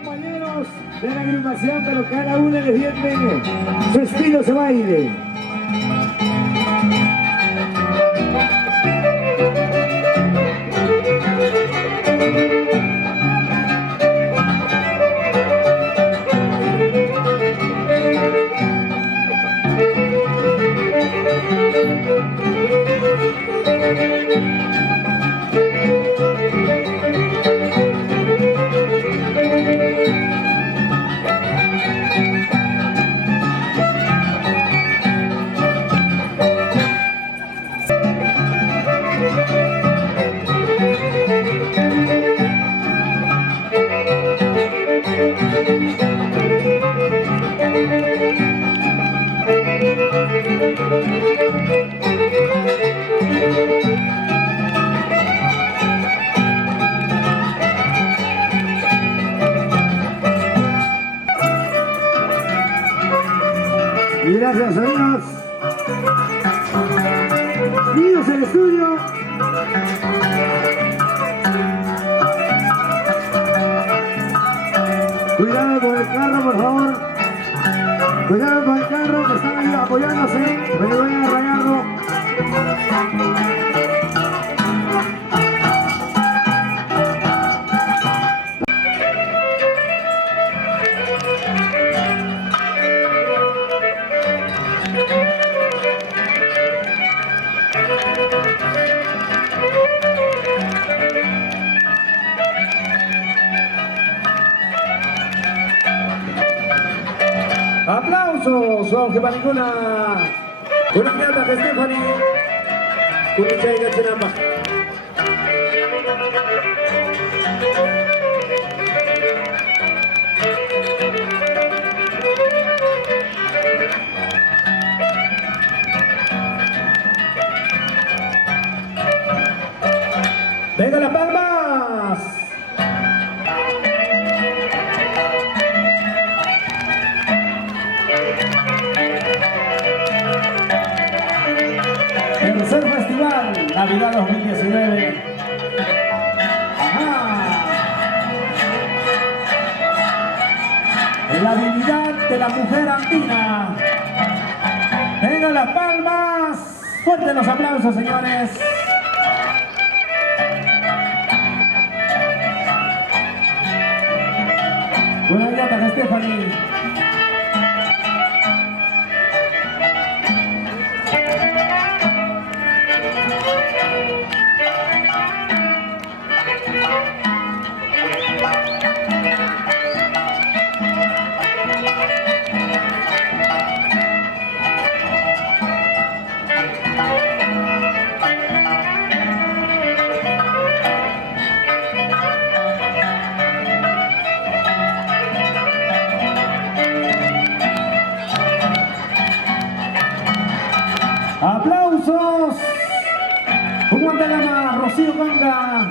compañeros de la agrupación, pero cada uno defiende su estilo, su baile. Y gracias a Dios. Niños en el estudio. Cuidado con el carro, por favor. Cuidado con el carro, que están ahí apoyándose. Pero vayan a rayarlo. Aplausos, aunque para ninguna mirada de Stephanie, Kunichay Gatsinamba. ¡Venga las palmas! Tercer Festival Navidad 2019. Ajá. La habilidad de la mujer andina. Vengan las palmas. Fuertes los aplausos, señores. Buenas noches, Stephanie. ¡Aplausos! ¿Cómo anda la Rocío Ganga?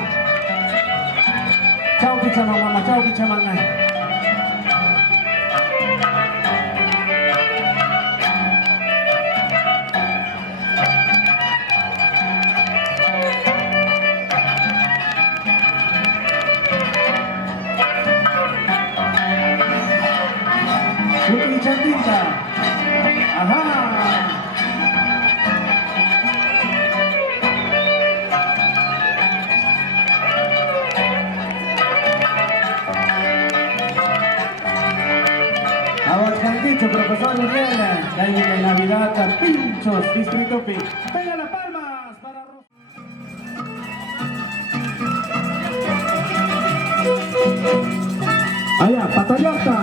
Chao, Pichamamama, chao, Pichamanga. Pichandita. Ajá. Dicho profesor Uriel, calle de Navidad, Pinchos, Distrito Pi. ¡Venga las palmas para allá, Patallota!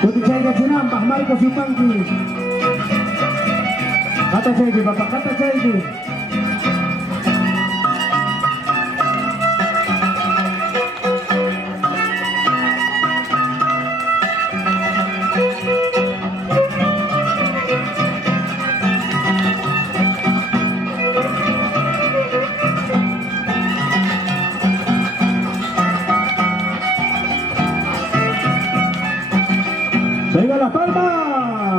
Kunichay Gatsinamba, Marcos Yupanqui. Kata Chaydi, papá, Kata Chaydi. Venga las palmas.